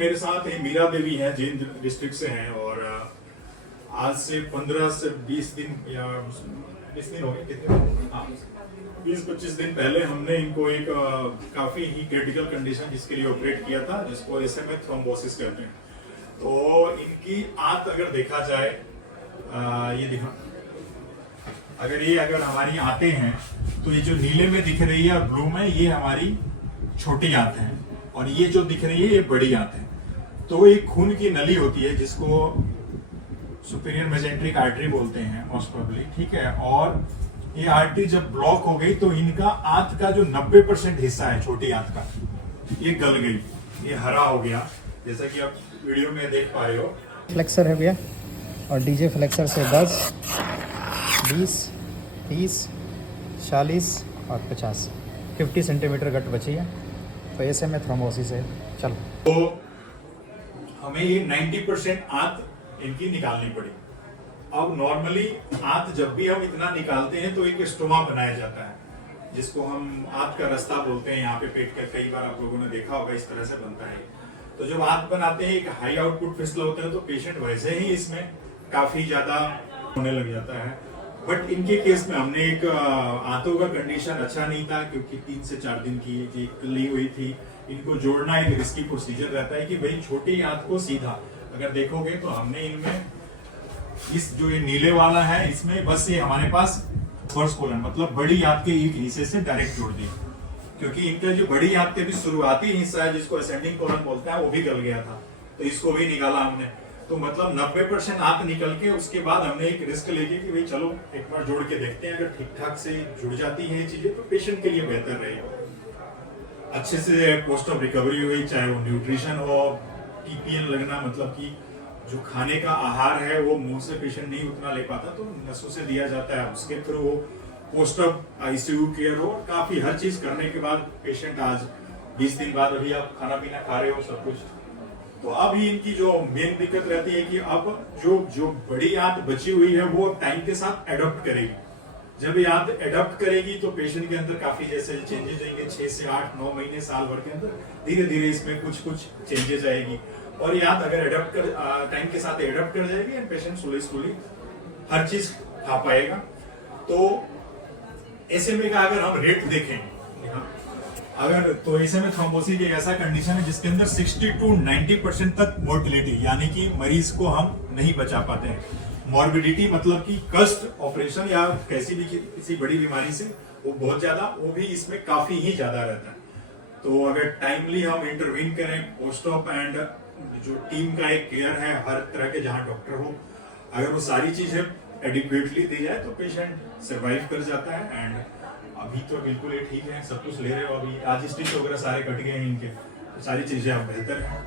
मेरे साथ है मीरा देवी हैं, जैन डिस्ट्रिक्ट से हैं और आज से 15 से 20 दिन या 20 दिन हो गए, कितने? हाँ, 20-25 दिन पहले हमने इनको एक काफी ही क्रिटिकल कंडीशन जिसके लिए ऑपरेट किया था, जिसको SMA थ्रोम्बोसिस कहते हैं। तो इनकी आंत अगर देखा जाए, ये दिखा, अगर हमारी आंतें हैं तो ये जो नीले में दिख रही है और ब्लू में, ये हमारी छोटी आंत है और ये जो दिख रही है ये बड़ी आंत है। तो एक खून की नली होती है जिसको सुपीरियर मेजेंट्रिक आर्टरी बोलते हैं मोस्ट प्रोबेबली, ठीक है। और ये आर्टरी जब ब्लॉक हो गई तो इनका आंत का जो 90% हिस्सा है छोटी आंत का, ये गल गई, ये हरा हो गया, जैसा कि आप वीडियो में देख पा रहे हो। फ्लेक्सर है भैया, और डीजे फ्लेक्सर से 10, 20, 30, 40 और 50, 50 सेंटीमीटर गट बची है। तो ऐसे में थ्रोम्बोसिस है। चलो, तो हमें ये 90% आंत इनकी निकालनी पड़ी। अब नॉर्मली आंत जब भी हम इतना निकालते हैं तो एक स्टोमा बनाया जाता है, जिसको हम आंत का रास्ता बोलते हैं। यहाँ पे पेट का कई बार आप लोगों ने देखा होगा, इस तरह से बनता है। तो जब आंत बनाते हैं, एक हाई आउटपुट फिस्टुला होता है, तो पेशेंट वैसे ही इसमें काफी ज्यादा होने लग जाता है। बट इनके केस में हमने एक आंतों का कंडीशन अच्छा नहीं था, क्योंकि 3 से 4 दिन की ली हुई थी। इनको जोड़ना एक रिस्की प्रोसीजर रहता है कि भाई छोटी आंत को सीधा, अगर देखोगे तो हमने इनमें इस जो ये नीले वाला है, इसमें बस ये हमारे पास फर्स्ट कोलन मतलब बड़ी आंत के एक हिस्से से डायरेक्ट जोड़ दी, क्योंकि इनका जो बड़ी आंत के भी शुरुआती हिस्सा है जिसको असेंडिंग कोलन बोलते हैं, वो भी गल गया था। तो इसको भी निकाला हमने। तो मतलब 90% आंत निकल के उसके बाद हमने एक रिस्क लेके कि भाई चलो एक बार जोड़ के देखते हैं, अगर ठीक ठाक से जुड़ जाती है ये चीजें तो पेशेंट के लिए बेहतर रहेगा। अच्छे से पोस्ट ऑफ रिकवरी हुई, चाहे वो न्यूट्रिशन हो, TPN लगना मतलब कि जो खाने का आहार है वो मुंह से पेशेंट नहीं उतना ले पाता, तो नसों से दिया जाता है, उसके थ्रू वो पोस्ट ऑफ ICU केयर हो। काफी हर चीज करने के बाद पेशेंट आज 20 दिन बाद अभी आप खाना पीना खा रहे हो, सब कुछ। तो अभी इनकी जो मेन दिक्कत रहती है कि अब जो बड़ी आंत बची हुई है वो टाइम के साथ एडॉप्ट करेगी। जब ये आंत एडॉप्ट करेगी तो पेशेंट के अंदर काफी जैसे चेंजेस आएंगे, 6 से 8-9 महीने साल भर के अंदर धीरे धीरे इसमें कुछ चेंजेस आएगी। और ये आंत अगर टाइम के साथ एडॉप्ट कर जाएगी एंड पेशेंट स्लोली हर चीज खा पाएगा। तो SMA का अगर हम रेट देखें, अगर तो SMA थ्रोम्बोसिस एक ऐसा कंडीशन है जिसके अंदर 60 to 90% तक मोर्टिलिटी, यानी कि मरीज को हम नहीं बचा पाते हैं। मॉर्बिडिटी मतलब कि कष्ट ऑपरेशन या कैसी भी किसी बड़ी बीमारी से वो बहुत ज्यादा, वो भी इसमें काफी ही ज्यादा रहता है। तो अगर टाइमली हम इंटरवीन करें, पोस्ट ऑप एंड जो टीम का एक केयर है हर तरह के, जहाँ डॉक्टर हो, अगर वो सारी चीजें एडिक्वेटली दी जाए तो पेशेंट सर्वाइव कर जाता है। एंड अभी तो बिल्कुल ये ठीक है, सब कुछ ले रहे हो, अभी आज स्टिच वगैरह सारे कट गए हैं इनके, तो सारी चीजें अब बेहतर हैं।